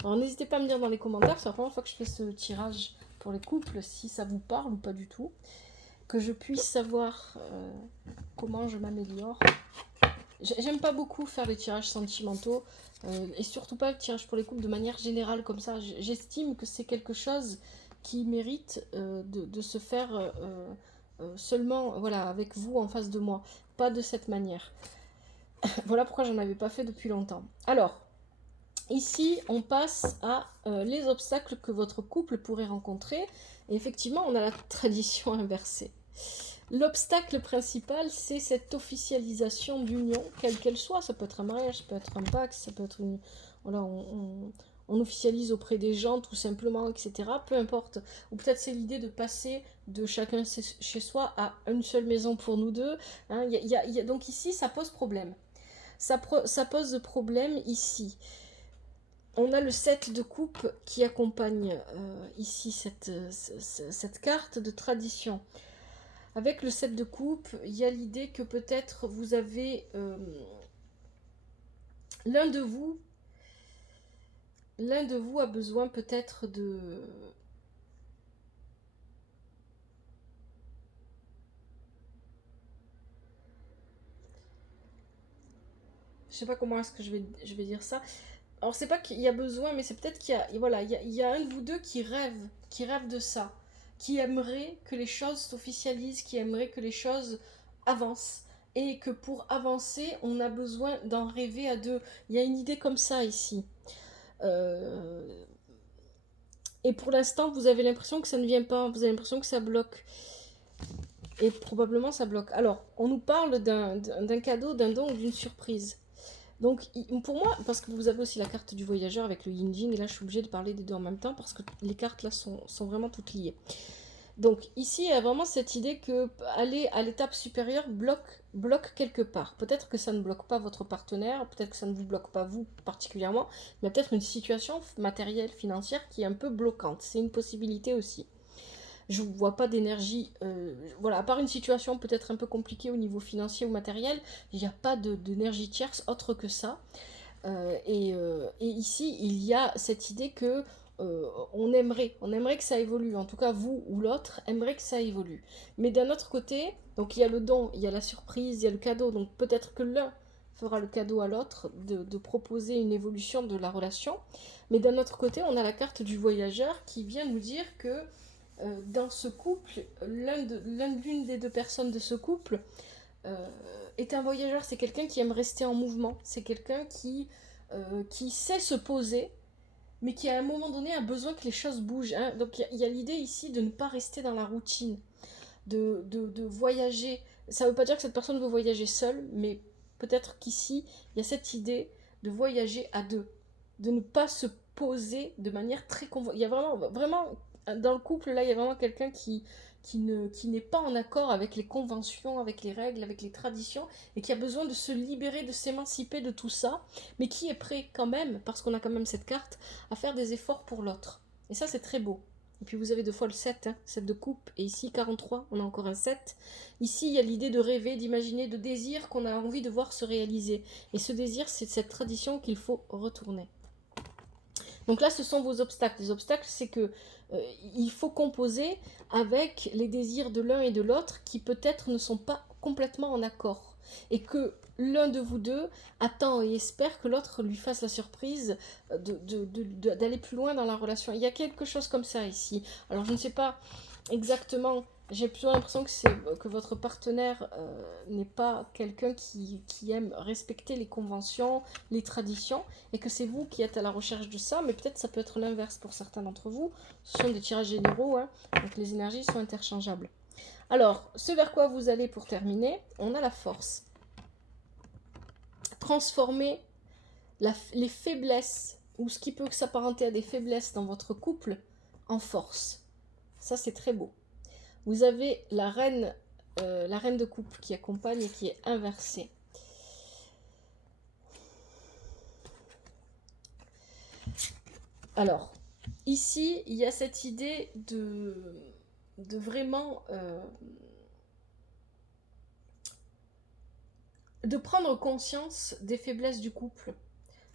Alors n'hésitez pas à me dire dans les commentaires, c'est la première fois que je fais ce tirage pour les couples, si ça vous parle ou pas du tout. Que je puisse savoir comment je m'améliore. J'aime pas beaucoup faire les tirages sentimentaux et surtout pas le tirage pour les couples de manière générale comme ça. J'estime que c'est quelque chose qui mérite de se faire seulement voilà, avec vous en face de moi, pas de cette manière. Voilà pourquoi j'en avais pas fait depuis longtemps. Alors, ici, on passe à les obstacles que votre couple pourrait rencontrer. Et effectivement, on a la tradition inversée. L'obstacle principal, c'est cette officialisation d'union, quelle qu'elle soit. Ça peut être un mariage, ça peut être un pacte, ça peut être une... Voilà, on officialise auprès des gens, tout simplement, etc. Peu importe. Ou peut-être c'est l'idée de passer de chacun chez soi à une seule maison pour nous deux. Hein, donc ici, ça pose problème. Ça pose problème ici. On a le 7 de coupe qui accompagne ici cette carte de tradition. Avec le 7 de coupe, il y a l'idée que peut-être vous avez l'un de vous a besoin peut-être de... Je sais pas comment est-ce que je vais dire ça. Alors c'est pas qu'il y a besoin, mais c'est peut-être qu'il y a, voilà, il y a un de vous deux qui rêve de ça, qui aimerait que les choses s'officialisent, qui aimerait que les choses avancent. Et que pour avancer, on a besoin d'en rêver à deux. Il y a une idée comme ça ici. Euh, Et pour l'instant, vous avez l'impression que ça ne vient pas, vous avez l'impression que ça bloque. Et probablement ça bloque. Alors, on nous parle d'un cadeau, d'un don ou d'une surprise. Donc, pour moi, parce que vous avez aussi la carte du voyageur avec le yin-jin, et là je suis obligée de parler des deux en même temps parce que les cartes là sont vraiment toutes liées. Donc, ici, il y a vraiment cette idée que aller à l'étape supérieure bloque quelque part. Peut-être que ça ne bloque pas votre partenaire, peut-être que ça ne vous bloque pas vous particulièrement, mais peut-être une situation matérielle, financière qui est un peu bloquante. C'est une possibilité aussi. Je ne vois pas d'énergie, voilà, à part une situation peut-être un peu compliquée au niveau financier ou matériel, il n'y a pas d'énergie tierce autre que ça. Et ici, il y a cette idée que on aimerait que ça évolue. En tout cas, vous ou l'autre aimerait que ça évolue. Mais d'un autre côté, donc il y a le don, il y a la surprise, il y a le cadeau. Donc peut-être que l'un fera le cadeau à l'autre de proposer une évolution de la relation. Mais d'un autre côté, on a la carte du voyageur qui vient nous dire que dans ce couple, l'une des deux personnes de ce couple euh, est un voyageur. C'est quelqu'un qui aime rester en mouvement. C'est quelqu'un qui sait se poser, mais qui à un moment donné a besoin que les choses bougent. Hein. Donc il y a l'idée ici de ne pas rester dans la routine, de voyager. Ça ne veut pas dire que cette personne veut voyager seule, mais peut-être qu'ici, il y a cette idée de voyager à deux, de ne pas se poser de manière très il y a vraiment dans le couple là, il y a vraiment quelqu'un qui n'est pas en accord avec les conventions, avec les règles, avec les traditions, et qui a besoin de se libérer, de s'émanciper de tout ça, mais qui est prêt quand même, parce qu'on a quand même cette carte, à faire des efforts pour l'autre. Et ça, c'est très beau. Et puis vous avez deux fois le 7, hein, 7 de coupe, et ici 43, on a encore un 7. Ici, il y a l'idée de rêver, d'imaginer, de désir qu'on a envie de voir se réaliser. Et ce désir, c'est cette tradition qu'il faut retourner. Donc là, ce sont vos obstacles. Les obstacles, c'est que il faut composer avec les désirs de l'un et de l'autre qui peut-être ne sont pas complètement en accord. Et que l'un de vous deux attend et espère que l'autre lui fasse la surprise d'aller plus loin dans la relation. Il y a quelque chose comme ça ici. Alors je ne sais pas exactement, j'ai plutôt l'impression que votre partenaire n'est pas quelqu'un qui aime respecter les conventions, les traditions, et que c'est vous qui êtes à la recherche de ça, mais peut-être ça peut être l'inverse pour certains d'entre vous. Ce sont des tirages généraux, hein, donc les énergies sont interchangeables. Alors, ce vers quoi vous allez pour terminer, on a la force. Transformer les faiblesses, ou ce qui peut s'apparenter à des faiblesses dans votre couple, en force. Ça, c'est très beau. Vous avez la reine de coupe qui accompagne et qui est inversée. Alors, ici, il y a cette idée de vraiment de prendre conscience des faiblesses du couple,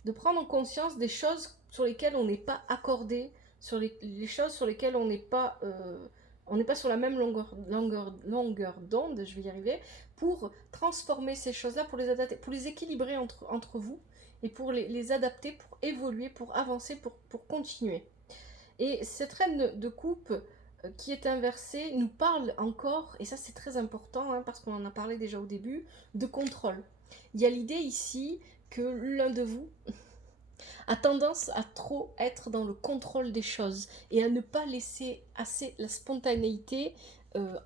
de prendre conscience des choses sur lesquelles on n'est pas accordé, sur les choses sur lesquelles on n'est pas sur la même longueur d'onde, je vais y arriver, pour transformer ces choses-là, pour les adapter, pour les équilibrer entre vous, et pour les adapter, pour évoluer, pour avancer, pour continuer. Et cette reine de coupe qui est inversée nous parle encore, et ça c'est très important, hein, parce qu'on en a parlé déjà au début, de contrôle. Il y a l'idée ici que l'un de vous a tendance à trop être dans le contrôle des choses et à ne pas laisser assez la spontanéité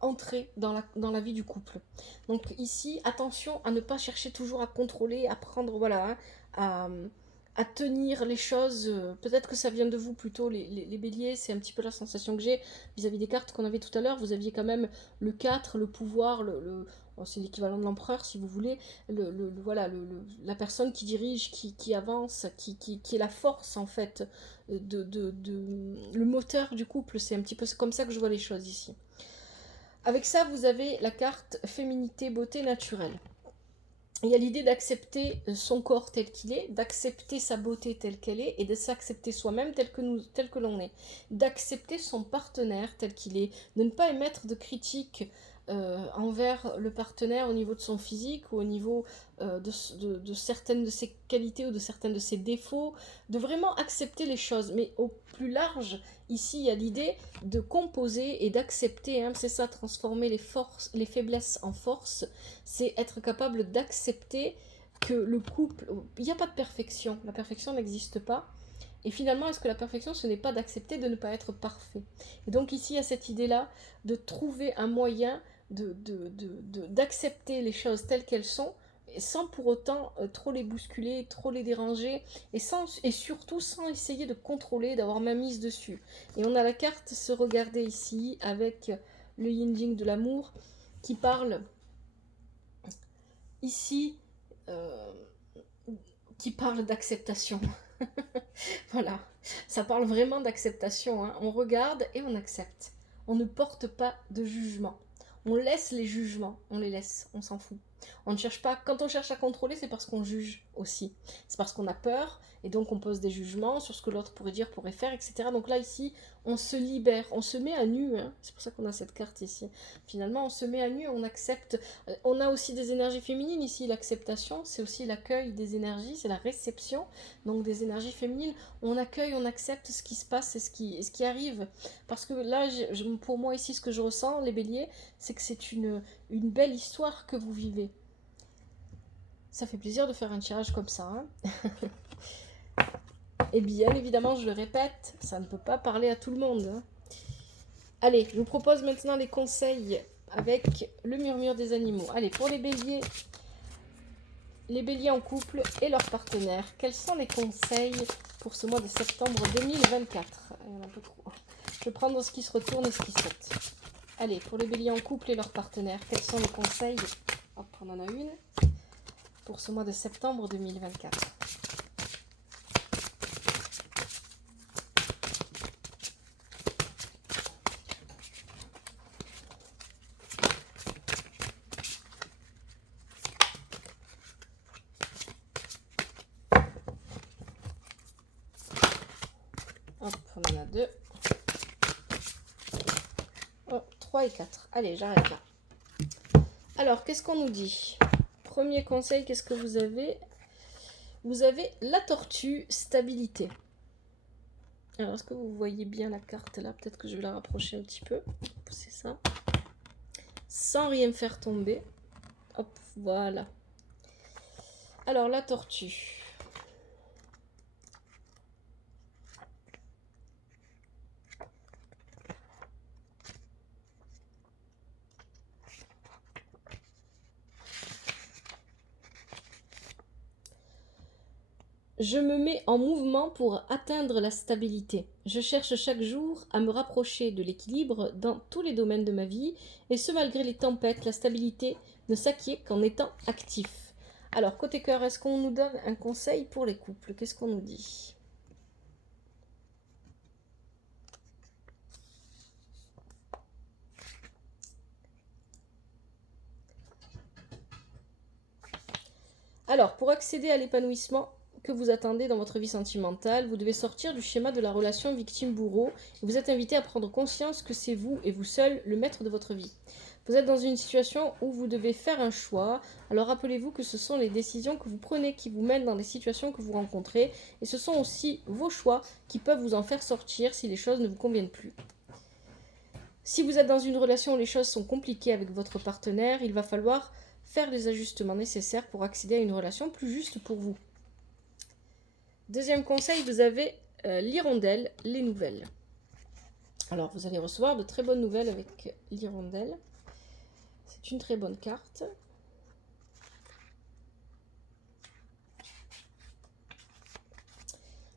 entrer dans la vie du couple. Donc ici, attention à ne pas chercher toujours à contrôler, à prendre, voilà, à tenir les choses. Peut-être que ça vient de vous plutôt, les béliers, c'est un petit peu la sensation que j'ai vis-à-vis des cartes qu'on avait tout à l'heure. Vous aviez quand même le 4, le pouvoir, c'est l'équivalent de l'empereur si vous voulez, voilà, la personne qui dirige, qui avance, qui est la force en fait, le moteur du couple. C'est un petit peu comme ça que je vois les choses ici. Avec ça, vous avez la carte féminité, beauté naturelle. Il y a l'idée d'accepter son corps tel qu'il est, d'accepter sa beauté telle qu'elle est, et de s'accepter soi-même tel que l'on est. D'accepter son partenaire tel qu'il est, de ne pas émettre de critiques envers le partenaire au niveau de son physique ou au niveau de certaines de ses qualités ou de certains de ses défauts, de vraiment accepter les choses. Mais au plus large, ici, il y a l'idée de composer et d'accepter, hein, c'est ça, transformer les faiblesses en force, c'est être capable d'accepter que le couple, il n'y a pas de perfection, la perfection n'existe pas. Et finalement, est-ce que la perfection, ce n'est pas d'accepter de ne pas être parfait? Et donc ici, il y a cette idée-là de trouver un moyen d'accepter les choses telles qu'elles sont, sans pour autant trop les bousculer, trop les déranger, et surtout sans essayer de contrôler, d'avoir main mise dessus. Et on a la carte se regarder ici, avec le yin-jing de l'amour, qui parle ici, euh, qui parle d'acceptation. Voilà, ça parle vraiment d'acceptation, hein. On regarde et on accepte. On ne porte pas de jugement. On laisse les jugements, on les laisse, on s'en fout. On ne cherche pas, quand on cherche à contrôler, c'est parce qu'on juge aussi. C'est parce qu'on a peur, et donc on pose des jugements sur ce que l'autre pourrait dire, pourrait faire, etc. Donc là, ici, on se libère, on se met à nu, hein. C'est pour ça qu'on a cette carte ici. Finalement, on se met à nu, on accepte. On a aussi des énergies féminines ici, l'acceptation, c'est aussi l'accueil des énergies, c'est la réception, donc des énergies féminines. On accueille, on accepte ce qui se passe et ce qui arrive. Parce que là, pour moi ici, ce que je ressens, les béliers, c'est que c'est une belle histoire que vous vivez. Ça fait plaisir de faire un tirage comme ça, hein. Et bien évidemment, je le répète, ça ne peut pas parler à tout le monde, hein. Allez, je vous propose maintenant les conseils avec le murmure des animaux. Allez, pour les béliers en couple et leurs partenaires, quels sont les conseils pour ce mois de septembre 2024? Il y en a un peu trop. Je vais prendre ce qui se retourne et ce qui saute. Allez, pour les béliers en couple et leurs partenaires, quels sont les conseils? Hop, on en a une. Pour ce mois de septembre 2024. Hop, on en a deux. Oh, 3 et 4. Allez, j'arrête là. Alors, qu'est-ce qu'on nous dit? Premier conseil, qu'est-ce que vous avez? Vous avez la tortue, stabilité. Alors, est-ce que vous voyez bien la carte là? Peut-être que je vais la rapprocher un petit peu. C'est ça. Sans rien faire tomber. Hop, voilà. Alors, la tortue. Je me mets en mouvement pour atteindre la stabilité. Je cherche chaque jour à me rapprocher de l'équilibre dans tous les domaines de ma vie, et ce malgré les tempêtes, la stabilité ne s'acquiert qu'en étant actif. Alors, côté cœur, est-ce qu'on nous donne un conseil pour les couples? Qu'est-ce qu'on nous dit? Alors, pour accéder à l'épanouissement que vous attendez dans votre vie sentimentale, vous devez sortir du schéma de la relation victime-bourreau et vous êtes invité à prendre conscience que c'est vous et vous seul le maître de votre vie. Vous êtes dans une situation où vous devez faire un choix, alors rappelez-vous que ce sont les décisions que vous prenez qui vous mènent dans les situations que vous rencontrez, et ce sont aussi vos choix qui peuvent vous en faire sortir si les choses ne vous conviennent plus. Si vous êtes dans une relation où les choses sont compliquées avec votre partenaire, il va falloir faire les ajustements nécessaires pour accéder à une relation plus juste pour vous. Deuxième conseil, vous avez l'hirondelle, les nouvelles. Alors, vous allez recevoir de très bonnes nouvelles avec l'hirondelle. C'est une très bonne carte.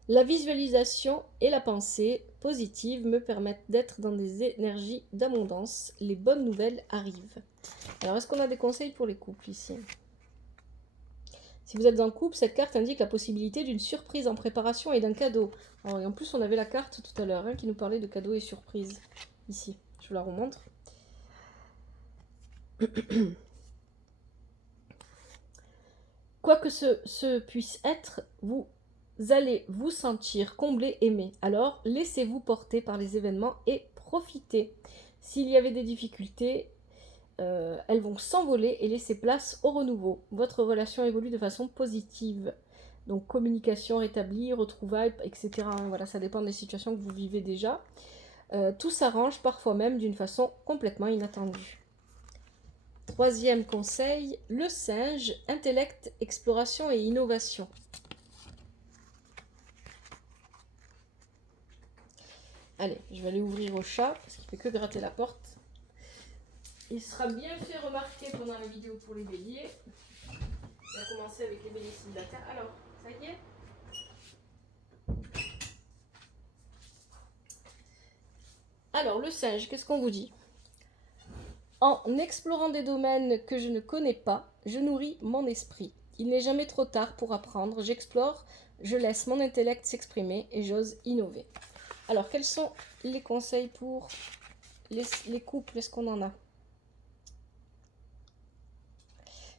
La visualisation et la pensée positive me permettent d'être dans des énergies d'abondance. Les bonnes nouvelles arrivent. Alors, est-ce qu'on a des conseils pour les couples ici? Si vous êtes en couple, cette carte indique la possibilité d'une surprise en préparation et d'un cadeau. Alors, et en plus, on avait la carte tout à l'heure qui nous parlait de cadeaux et surprises. Ici, je vous la remontre. Quoi que ce puisse être, vous allez vous sentir comblé, aimé. Alors, laissez-vous porter par les événements et profitez. S'il y avait des difficultés, elles vont s'envoler et laisser place au renouveau. Votre relation évolue de façon positive. Donc communication rétablie, retrouvailles, etc. Voilà, ça dépend des situations que vous vivez déjà. Tout s'arrange parfois même d'une façon complètement inattendue. Troisième conseil, le singe, intellect, exploration et innovation. Allez, je vais aller ouvrir au chat parce qu'il fait que gratter la porte. Il sera bien fait remarquer pendant la vidéo pour les béliers. On va commencer avec les béliers célibataires. Alors, ça y est? Alors, le singe, qu'est-ce qu'on vous dit? En explorant des domaines que je ne connais pas, je nourris mon esprit. Il n'est jamais trop tard pour apprendre. J'explore, je laisse mon intellect s'exprimer et j'ose innover. Alors, quels sont les conseils pour les couples? Est-ce qu'on en a?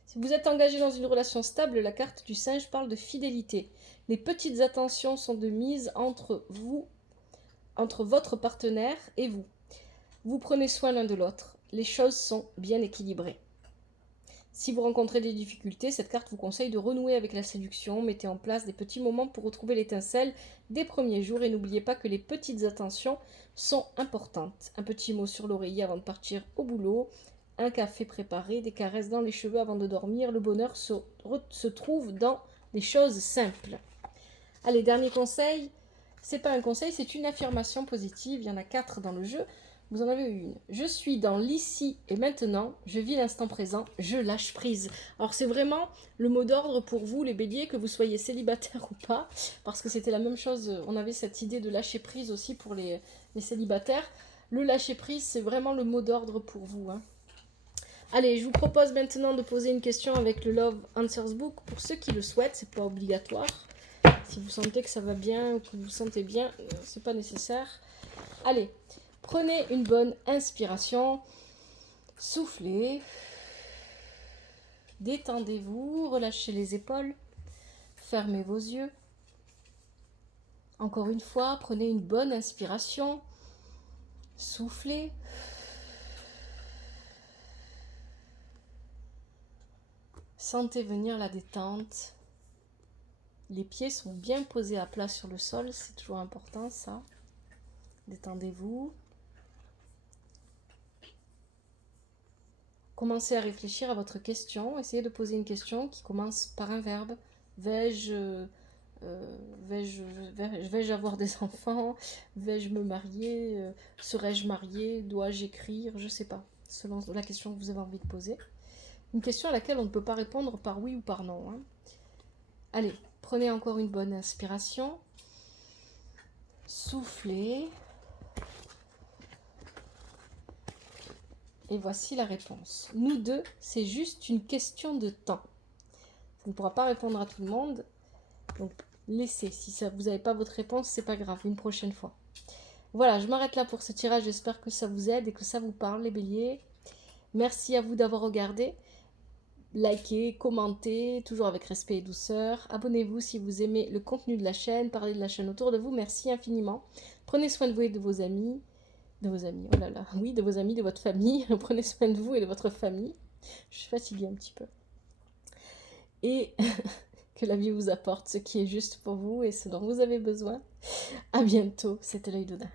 Si vous êtes engagé dans une relation stable, la carte du singe parle de fidélité. Les petites attentions sont de mise entre vous, entre votre partenaire et vous. Vous prenez soin l'un de l'autre. Les choses sont bien équilibrées. Si vous rencontrez des difficultés, cette carte vous conseille de renouer avec la séduction. Mettez en place des petits moments pour retrouver l'étincelle des premiers jours et n'oubliez pas que les petites attentions sont importantes. Un petit mot sur l'oreiller avant de partir au boulot, un café préparé, des caresses dans les cheveux avant de dormir. Le bonheur se trouve dans les choses simples. Allez, dernier conseil. C'est pas un conseil, c'est une affirmation positive. Il y en a 4 dans le jeu. Vous en avez une. Je suis dans l'ici et maintenant, je vis l'instant présent, je lâche prise. Alors c'est vraiment le mot d'ordre pour vous les béliers, que vous soyez célibataire ou pas, parce que c'était la même chose, on avait cette idée de lâcher prise aussi pour les célibataires. Le lâcher prise, c'est vraiment le mot d'ordre pour vous. Allez, je vous propose maintenant de poser une question avec le Love Answers Book. Pour ceux qui le souhaitent, c'est pas obligatoire. Si vous sentez que ça va bien ou que vous vous sentez bien, c'est pas nécessaire. Allez. Prenez une bonne inspiration, soufflez, détendez-vous, relâchez les épaules, fermez vos yeux. Encore une fois, prenez une bonne inspiration, soufflez. Sentez venir la détente. Les pieds sont bien posés à plat sur le sol, c'est toujours important ça. Détendez-vous. Commencez à réfléchir à votre question. Essayez de poser une question qui commence par un verbe. Vais-je avoir des enfants? Vais-je me marier? Serais-je mariée? Dois-je écrire? Je ne sais pas, selon la question que vous avez envie de poser. Une question à laquelle on ne peut pas répondre par oui ou par non. Allez, prenez encore une bonne inspiration. Soufflez. Et voici la réponse. Nous deux, c'est juste une question de temps. Ça ne pourra pas répondre à tout le monde. Donc, laissez. Si vous n'avez pas votre réponse, c'est pas grave. Une prochaine fois. Voilà, je m'arrête là pour ce tirage. J'espère que ça vous aide et que ça vous parle, les béliers. Merci à vous d'avoir regardé. Likez, commentez, toujours avec respect et douceur. Abonnez-vous si vous aimez le contenu de la chaîne. Parlez de la chaîne autour de vous. Merci infiniment. Prenez soin de vous et de vos amis. De vos amis, oh là là, oui, de vos amis, de votre famille. Prenez soin de vous et de votre famille. Je suis fatiguée un petit peu. Et que la vie vous apporte ce qui est juste pour vous et ce dont vous avez besoin. À bientôt, c'était l'œil d'Odin.